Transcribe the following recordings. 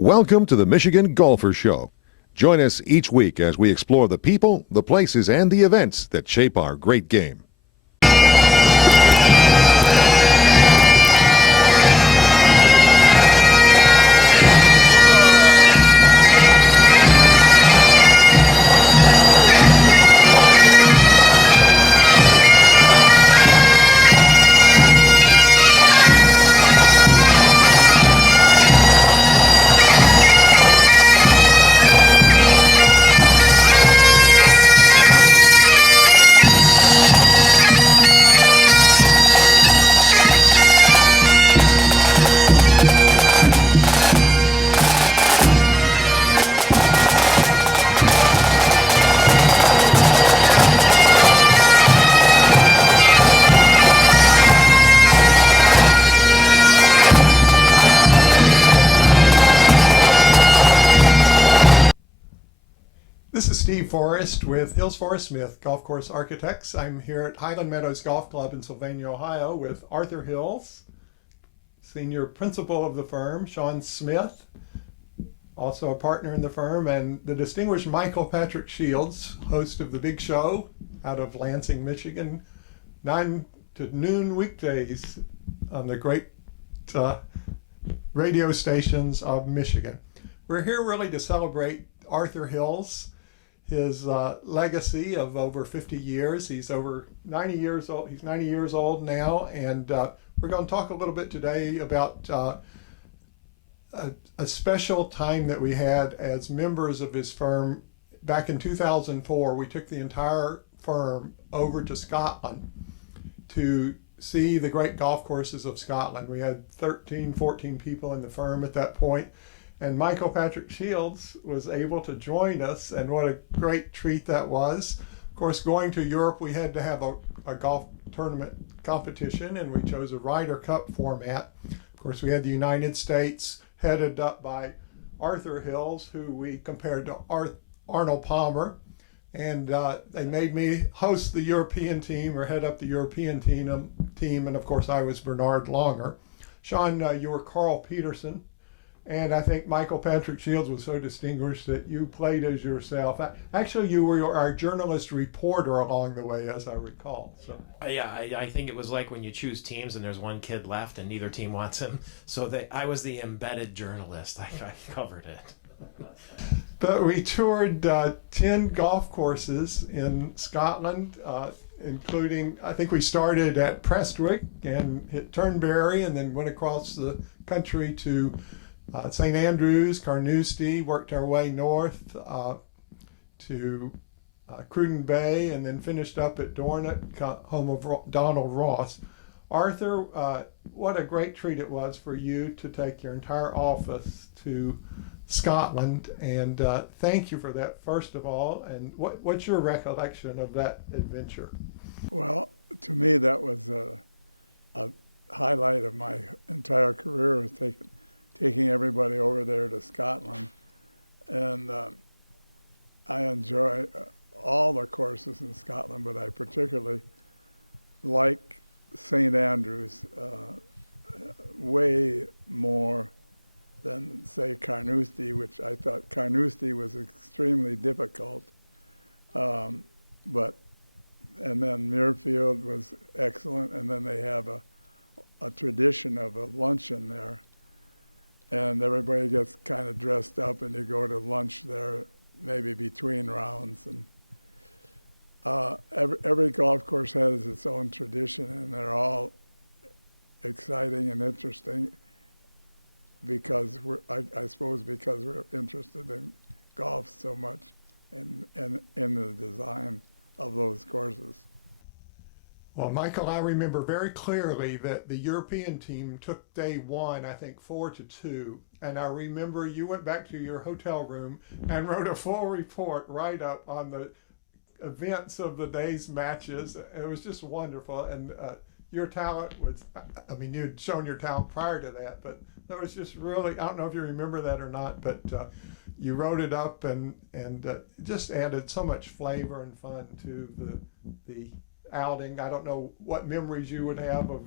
Welcome to the Michigan Golfer Show. Join us each week as we explore the people, the places, and the events that shape our great game. This is Steve Forrest with Hills Forrest Smith Golf Course Architects. I'm here at Highland Meadows Golf Club in Sylvania, Ohio with Arthur Hills, Senior Principal of the firm, Sean Smith, also a partner in the firm, and the distinguished Michael Patrick Shields, host of The Big Show out of Lansing, Michigan, 9 to noon weekdays on the great radio stations of Michigan. We're here really to celebrate Arthur Hills, his legacy of over 50 years. He's over 90 years old. He's 90 years old now, and we're going to talk a little bit today about a special time that we had as members of his firm. Back in 2004, we took the entire firm over to Scotland to see the great golf courses of Scotland. We had 13, 14 people in the firm at that point. And Michael Patrick Shields was able to join us, and what a great treat that was. Of course, going to Europe, we had to have a golf tournament competition, and we chose a Ryder Cup format. Of course, we had the United States headed up by Arthur Hills, who we compared to Arnold Palmer. And they made me host the European team, or head up the European team. And of course, I was Bernard Longer. Sean, you were Carl Peterson. And I think Michael Patrick Shields was so distinguished that you played as yourself. Actually, you were our journalist reporter along the way, as I recall. So. Yeah, I think it was like when you choose teams and there's one kid left and neither team wants him. So I was the embedded journalist. I covered it. But we toured 10 golf courses in Scotland, including, I think we started at Prestwick and hit Turnberry and then went across the country to St. Andrews, Carnoustie, worked our way north to Cruden Bay, and then finished up at Dornoch, home of Donald Ross. Arthur, what a great treat it was for you to take your entire office to Scotland, and thank you for that, first of all. And what's your recollection of that adventure? Well, Michael, I remember very clearly that the European team took day one, I think 4-2. And I remember you went back to your hotel room and wrote a full report right up on the events of the day's matches. It was just wonderful. And your talent was, I mean, you'd shown your talent prior to that, but that was just really, I don't know if you remember that or not, but you wrote it up and just added so much flavor and fun to the outing. I don't know what memories you would have of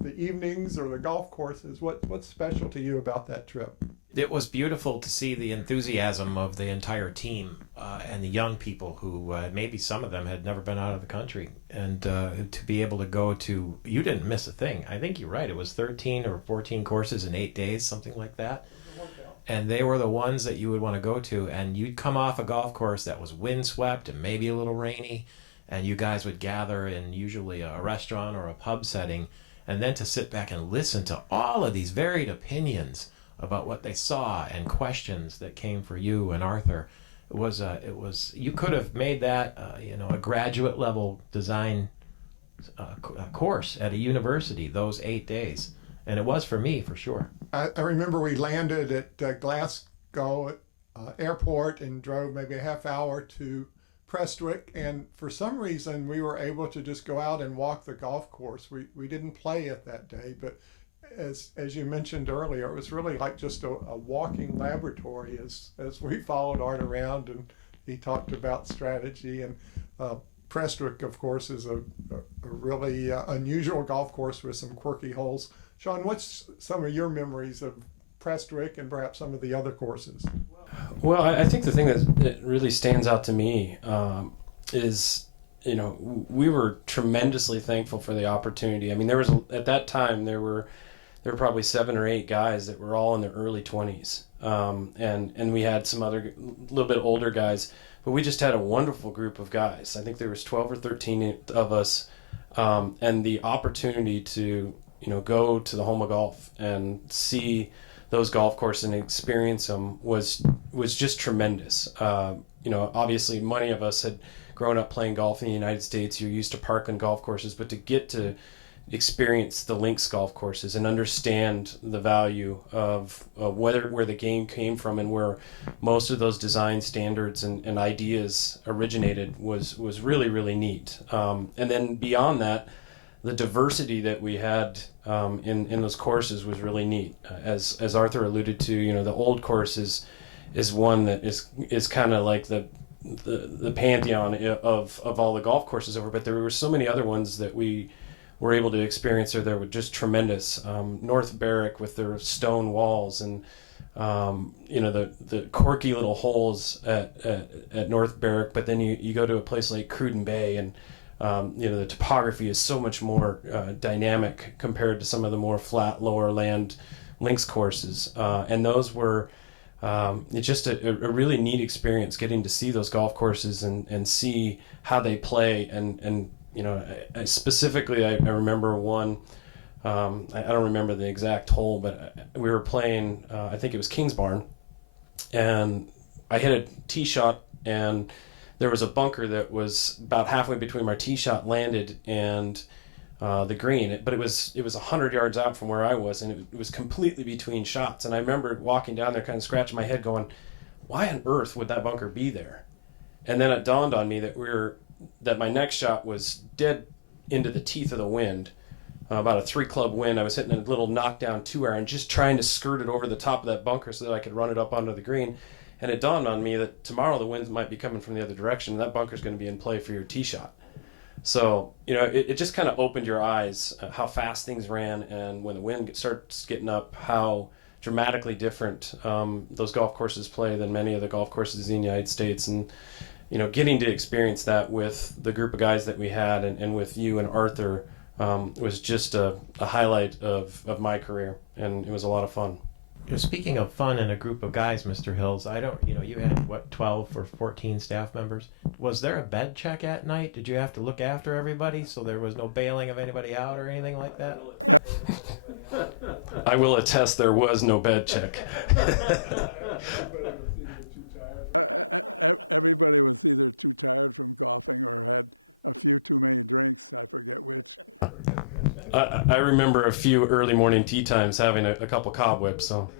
the evenings or the golf courses? What's special to you about that trip? It was beautiful to see the enthusiasm of the entire team and the young people who maybe some of them had never been out of the country. And to be able to go to, you didn't miss a thing. I think you're right. It was 13 or 14 courses in 8 days, something like that. And they were the ones that you would want to go to. And you'd come off a golf course that was windswept and maybe a little rainy. And you guys would gather in usually a restaurant or a pub setting. And then to sit back and listen to all of these varied opinions about what they saw and questions that came for you and Arthur. It was you could have made that a graduate level design course at a university those 8 days, and it was for me for sure. I remember we landed at Glasgow airport and drove maybe a half hour to Prestwick, and for some reason we were able to just go out and walk the golf course. We didn't play it that day, but as you mentioned earlier, it was really like just a walking laboratory as we followed Art around and he talked about strategy. And Prestwick, of course, is a really unusual golf course with some quirky holes. Sean, what's some of your memories of Prestwick and perhaps some of the other courses? Well, I think the thing that really stands out to me is, we were tremendously thankful for the opportunity. I mean, at that time there were probably 7 or 8 guys that were all in their early 20s, and we had some other little bit older guys, but we just had a wonderful group of guys. I think there was 12 or 13 of us, and the opportunity to go to the home of golf and see those golf courses and experience them was just tremendous. Obviously many of us had grown up playing golf in the United States. You're used to parkland golf courses, but to get to experience the links golf courses and understand the value of where the game came from and where most of those design standards and ideas originated was really, really neat. And then beyond that, the diversity that we had in those courses was really neat. As Arthur alluded to, the old course is one that is kind of like the pantheon of all the golf courses over, but there were so many other ones that we were able to experience there were just tremendous. North Berwick with their stone walls and the quirky little holes at North Berwick, but then you go to a place like Cruden Bay and the topography is so much more dynamic compared to some of the more flat lower land links courses, and those were it's just a really neat experience getting to see those golf courses and see how they play and specifically I remember one. I don't remember the exact hole, but we were playing. I think it was Kingsbarn, and I hit a tee shot, and there was a bunker that was about halfway between my tee shot landed and the green, but it was 100 yards out from where I was, and it was completely between shots. And I remember walking down there, kind of scratching my head, going, "Why on earth would that bunker be there?" And then it dawned on me that my next shot was dead into the teeth of the wind, about a 3-club wind. I was hitting a little knockdown 2-iron, just trying to skirt it over the top of that bunker so that I could run it up onto the green. And it dawned on me that tomorrow the winds might be coming from the other direction, and that bunker's going to be in play for your tee shot. So, it just kind of opened your eyes how fast things ran, and when the wind starts getting up, how dramatically different those golf courses play than many of the golf courses in the United States. And getting to experience that with the group of guys that we had and with you and Arthur was just a highlight of my career, and it was a lot of fun. Speaking of fun in a group of guys, Mr. Hills, you had, 12 or 14 staff members. Was there a bed check at night? Did you have to look after everybody so there was no bailing of anybody out or anything like that? I will attest there was no bed check. I remember a few early morning tee times having a couple cobwebs, so